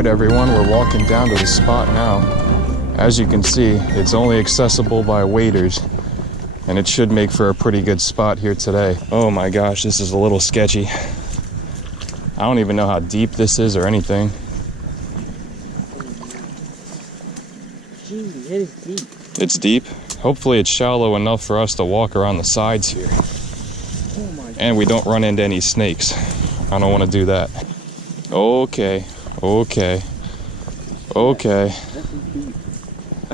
Alright everyone, we're walking down to the spot now. As you can see, it's only accessible by waders, and it should make for a pretty good spot here today. Oh my gosh, this is a little sketchy. I don't even know how deep this is or anything. Gee, it is deep. It's deep? Hopefully it's shallow enough for us to walk around the sides here. Oh my God. And we don't run into any snakes. I don't want to do that. Okay. Okay. Okay.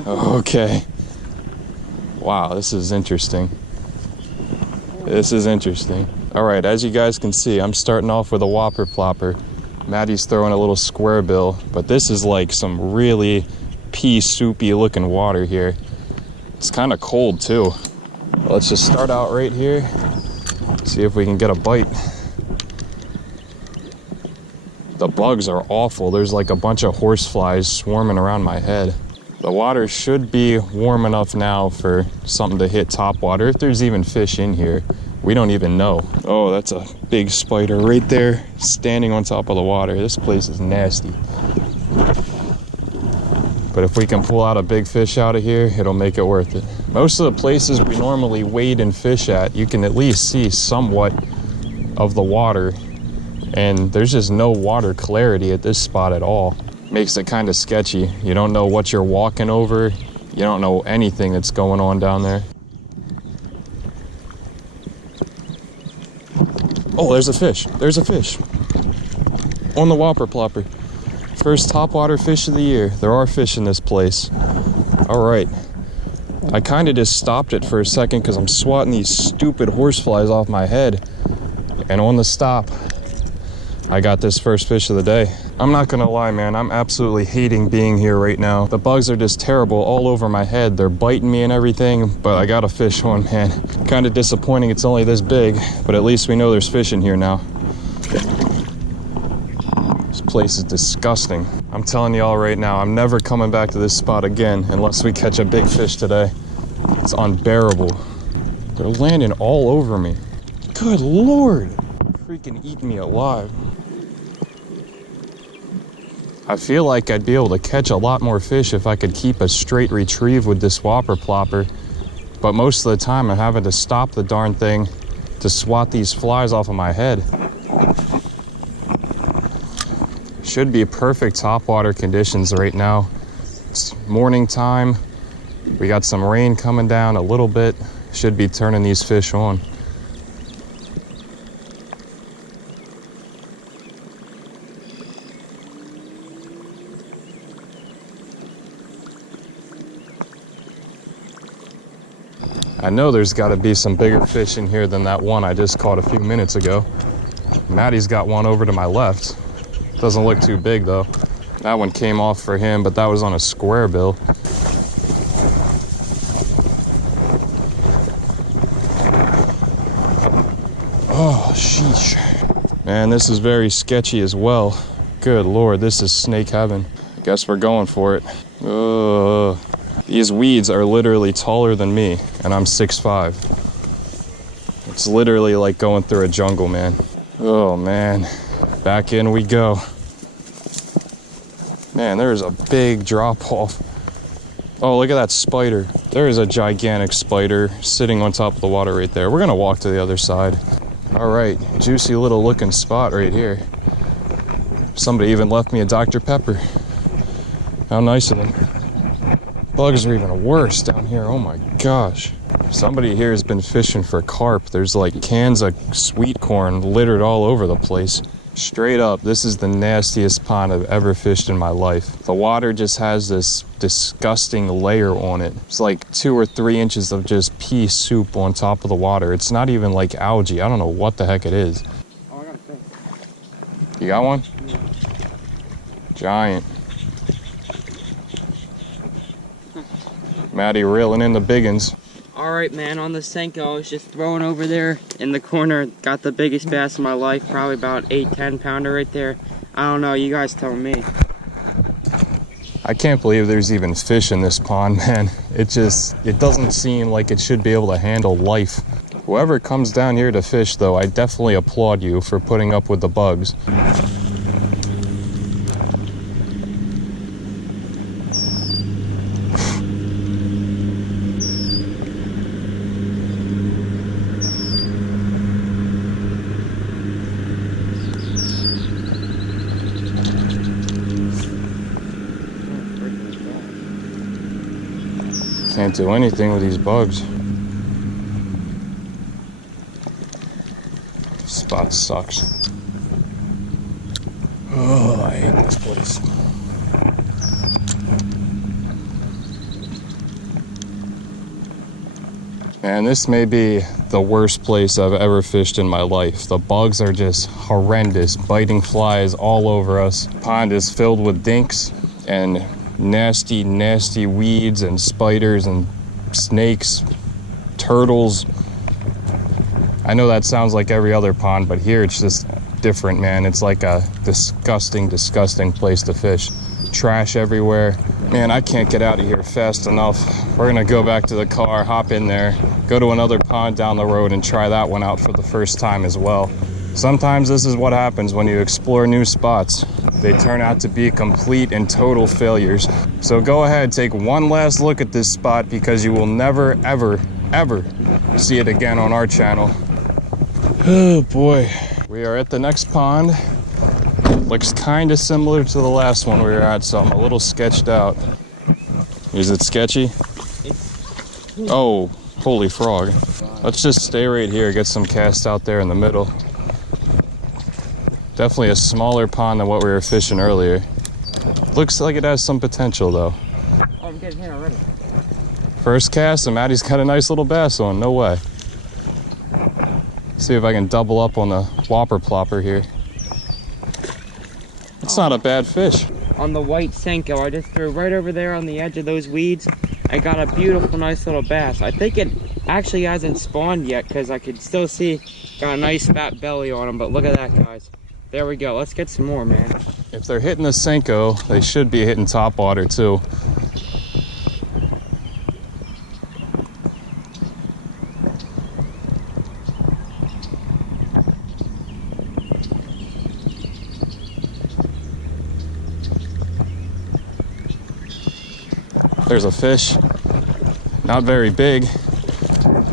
Okay. Wow, this is interesting. This is interesting. All right, as you guys can see, I'm starting off with a whopper plopper. Matty's throwing a little square bill, but this is like some really pea soupy looking water here. It's kind of cold too. Let's just start out right here. See if we can get a bite. The bugs are awful. There's like a bunch of horseflies swarming around my head. The water should be warm enough now for something to hit top water. If there's even fish in here, we don't even know. Oh, that's a big spider right there standing on top of the water. This place is nasty. But if we can pull out a big fish out of here, it'll make it worth it. Most of the places we normally wade and fish at, you can at least see somewhat of the water. And there's just no water clarity at this spot at all. Makes it kind of sketchy. You don't know what you're walking over. You don't know anything that's going on down there. Oh, there's a fish. There's a fish. On the whopper plopper. First topwater fish of the year. There are fish in this place. All right. I kind of just stopped it for a second because I'm swatting these stupid horseflies off my head. And on the stop, I got this first fish of the day. I'm not gonna lie, man, I'm absolutely hating being here right now. The bugs are just terrible all over my head. They're biting me and everything, but I got a fish on, man. Kind of disappointing it's only this big, but at least we know there's fish in here now. This place is disgusting. I'm telling y'all right now, I'm never coming back to this spot again unless we catch a big fish today. It's unbearable. They're landing all over me. Good Lord. Freaking eat me alive. I feel like I'd be able to catch a lot more fish if I could keep a straight retrieve with this whopper plopper, but most of the time I'm having to stop the darn thing to swat these flies off of my head. Should be perfect topwater conditions right now. It's morning time. We got some rain coming down a little bit. Should be turning these fish on. I know there's got to be some bigger fish in here than that one I just caught a few minutes ago. Matty's got one over to my left. Doesn't look too big though. That one came off for him, but that was on a square bill. Oh, sheesh. Man, this is very sketchy as well. Good Lord, this is snake heaven. I guess we're going for it. Ugh. These weeds are literally taller than me, and I'm 6'5". It's literally like going through a jungle, man. Oh, man. Back in we go. Man, there's a big drop-off. Oh, look at that spider. There is a gigantic spider sitting on top of the water right there. We're going to walk to the other side. All right, juicy little looking spot right here. Somebody even left me a Dr. Pepper. How nice of them. Bugs are even worse down here. Oh my gosh. Somebody here has been fishing for carp. There's like cans of sweet corn littered all over the place. Straight up, this is the nastiest pond I've ever fished in my life. The water just has this disgusting layer on it. It's like 2 or 3 inches of just pea soup on top of the water. It's not even like algae. I don't know what the heck it is. Oh, I got a fish. You got one? Yeah. Giant. Matty reeling in the biggins. All right, man, on the Senko, I was just throwing over there in the corner. Got the biggest bass of my life, probably about 8-10 pounder right there. I don't know, you guys tell me. I can't believe there's even fish in this pond, man. It doesn't seem like it should be able to handle life. Whoever comes down here to fish, though, I definitely applaud you for putting up with the bugs. Can't do anything with these bugs. This spot sucks. Oh, I hate this place. Man, this may be the worst place I've ever fished in my life. The bugs are just horrendous, biting flies all over us. The pond is filled with dinks and nasty, nasty weeds and spiders and snakes, turtles. I know that sounds like every other pond, but here it's just different, man. It's like a disgusting, disgusting place to fish. Trash everywhere. Man, I can't get out of here fast enough. We're gonna go back to the car, hop in there, go to another pond down the road and try that one out for the first time as well. Sometimes this is what happens when you explore new spots. They turn out to be complete and total failures. So go ahead, take one last look at this spot because you will never, ever, ever see it again on our channel. Oh boy. We are at the next pond. Looks kind of similar to the last one we were at, so I'm a little sketched out. Is it sketchy? Oh, holy frog. Let's just stay right here, get some cast out there in the middle. Definitely a smaller pond than what we were fishing earlier. Looks like it has some potential though. Oh, I'm getting hit already. First cast and Matty's got a nice little bass on, no way. See if I can double up on the whopper plopper here. It's not a bad fish. On the white Senko, I just threw right over there on the edge of those weeds. I got a beautiful, nice little bass. I think it actually hasn't spawned yet because I could still see got a nice fat belly on him, but look at that, guys. There we go. Let's get some more, man. If they're hitting the Senko, they should be hitting top water too. There's a fish, not very big,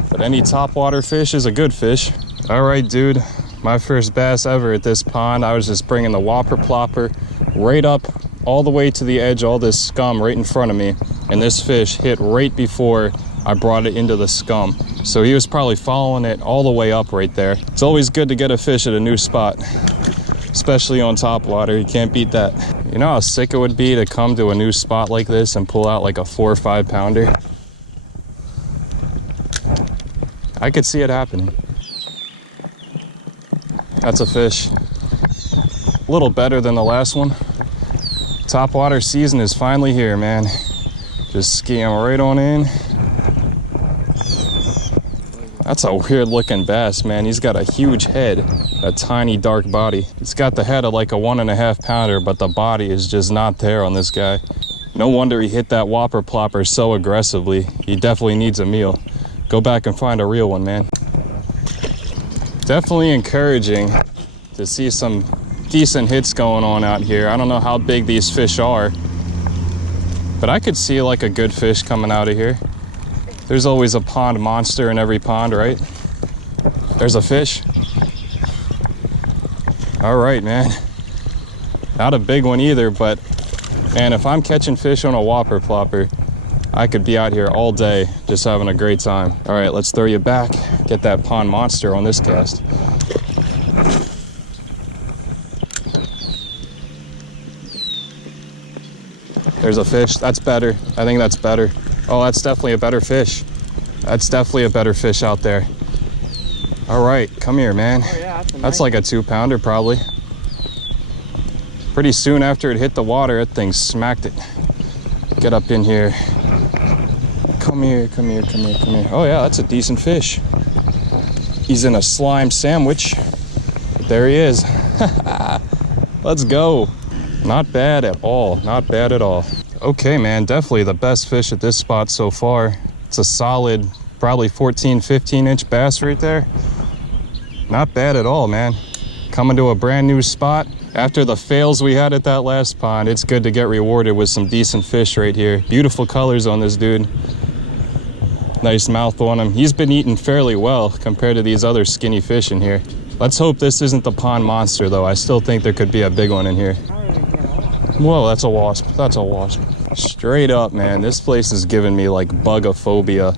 but any topwater fish is a good fish. All right, dude, my first bass ever at this pond. I was just bringing the whopper plopper right up all the way to the edge, all this scum right in front of me. And this fish hit right before I brought it into the scum. So he was probably following it all the way up right there. It's always good to get a fish at a new spot, especially on top water. You can't beat that. You know how sick it would be to come to a new spot like this and pull out like a 4 or 5 pounder? I could see it happening. That's a fish. A little better than the last one. Top water season is finally here, man. Just ski him right on in. That's a weird looking bass, man. He's got a huge head, a tiny dark body. It's got the head of like a 1.5 pounder, but the body is just not there on this guy. No wonder he hit that whopper plopper so aggressively. He definitely needs a meal. Go back and find a real one, man. Definitely encouraging to see some decent hits going on out here. I don't know how big these fish are, but I could see like a good fish coming out of here. There's always a pond monster in every pond, right? There's a fish. All right, man. Not a big one either, but man, if I'm catching fish on a whopper plopper, I could be out here all day just having a great time. All right, let's throw you back. Get that pond monster on this cast. There's a fish. That's better. I think that's better. Oh, that's definitely a better fish. That's definitely a better fish out there. All right, come here, man. Oh, yeah, that's like a 2 pounder probably. Pretty soon after it hit the water, that thing smacked it. Get up in here. Come here, come here, come here, come here. Oh yeah, that's a decent fish. He's in a slime sandwich. There he is. Let's go. Not bad at all, not bad at all. Okay, man, definitely the best fish at this spot so far. It's a solid, probably 14, 15-inch bass right there. Not bad at all, man. Coming to a brand new spot. After the fails we had at that last pond, it's good to get rewarded with some decent fish right here. Beautiful colors on this dude. Nice mouth on him. He's been eating fairly well compared to these other skinny fish in here. Let's hope this isn't the pond monster, though. I still think there could be a big one in here. Whoa, that's a wasp. That's a wasp. Straight up, man, this place is giving me like bugophobia.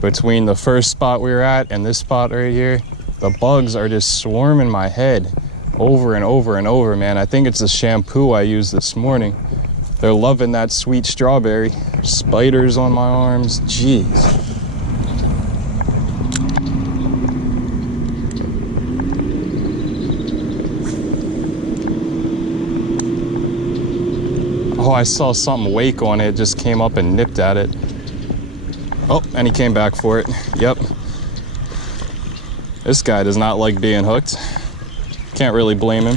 Between the first spot we were at and this spot right here, the bugs are just swarming my head over and over and over, man. I think it's the shampoo I used this morning. They're loving that sweet strawberry. Spiders on my arms. Jeez. Oh, I saw something wake on it. Just came up and nipped at it. Oh, and he came back for it. Yep. This guy does not like being hooked. Can't really blame him.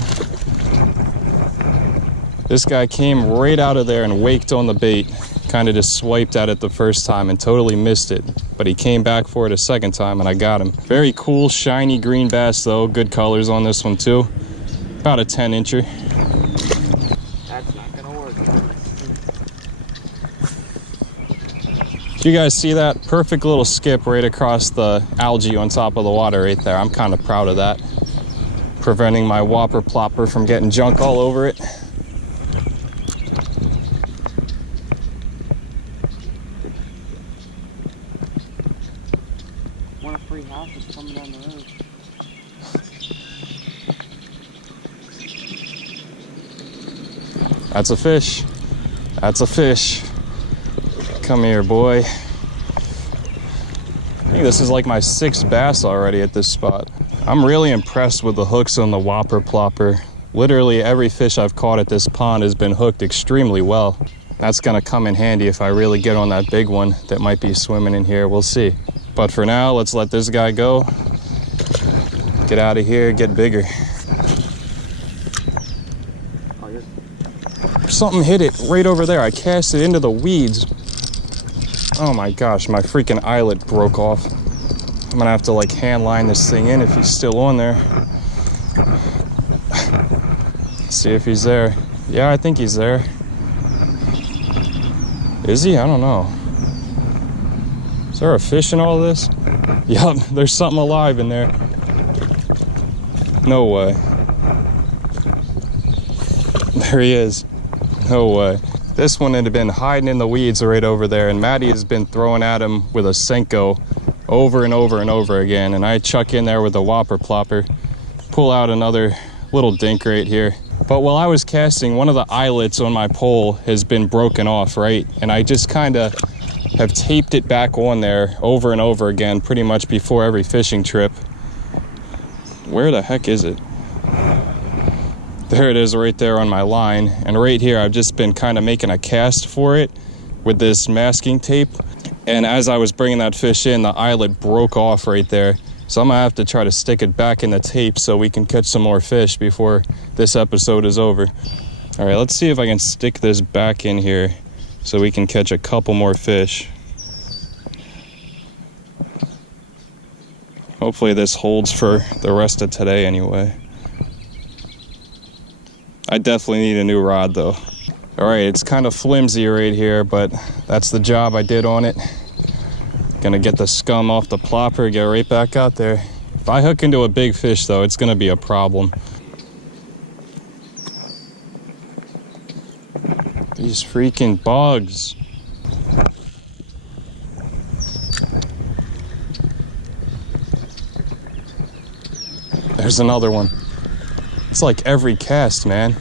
This guy came right out of there and waked on the bait. Kind of just swiped at it the first time and totally missed it. But he came back for it a second time and I got him. Very cool, shiny green bass though. Good colors on this one too. About a 10-incher. That's not gonna work. Did you guys see that? Perfect little skip right across the algae on top of the water right there. I'm kind of proud of that. Preventing my whopper plopper from getting junk all over it. One of free houses coming down the road. That's a fish. That's a fish. Come here, boy. I think this is like my 6th bass already at this spot. I'm really impressed with the hooks on the whopper plopper. Literally every fish I've caught at this pond has been hooked extremely well. That's gonna come in handy if I really get on that big one that might be swimming in here. We'll see. But for now, let's let this guy go. Get out of here, get bigger. Something hit it right over there. I cast it into the weeds. Oh my gosh, my freaking eyelet broke off. I'm gonna have to like hand line this thing in if he's still on there. See if he's there. Yeah, I think he's there. Is he? I don't know. Is there a fish in all this? Yup, there's something alive in there. No way. There he is. No way. This one had been hiding in the weeds right over there, and Matty has been throwing at him with a Senko over and over and over again, and I chuck in there with a whopper plopper, pull out another little dink right here. But while I was casting, one of the eyelets on my pole has been broken off, right? And I just kind of have taped it back on there over and over again, pretty much before every fishing trip. Where the heck is it? There it is right there on my line. And right here, I've just been kind of making a cast for it with this masking tape. And as I was bringing that fish in, the eyelet broke off right there. So I'm gonna have to try to stick it back in the tape so we can catch some more fish before this episode is over. All right, let's see if I can stick this back in here so we can catch a couple more fish. Hopefully this holds for the rest of today anyway. I definitely need a new rod though. All right, it's kind of flimsy right here, but that's the job I did on it. Gonna get the scum off the plopper, get right back out there. If I hook into a big fish though, it's gonna be a problem. These freaking bugs. There's another one. It's like every cast, man.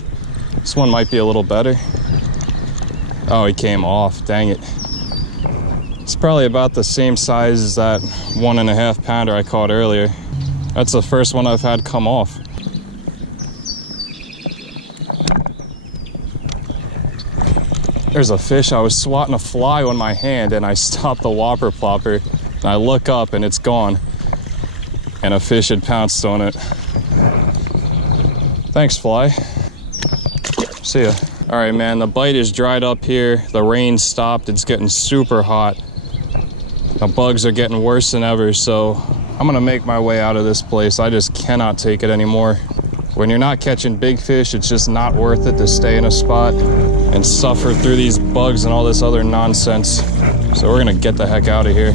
This one might be a little better. Oh, he came off, dang it. It's probably about the same size as that 1.5 pounder I caught earlier. That's the first one I've had come off. There's a fish. I was swatting a fly on my hand and I stopped the whopper plopper and I look up and it's gone. And a fish had pounced on it. Thanks, fly. See ya. All right, man, the bite is dried up here. The rain stopped. It's getting super hot. The bugs are getting worse than ever, so I'm gonna make my way out of this place. I just cannot take it anymore. When you're not catching big fish, it's just not worth it to stay in a spot and suffer through these bugs and all this other nonsense. So we're gonna get the heck out of here.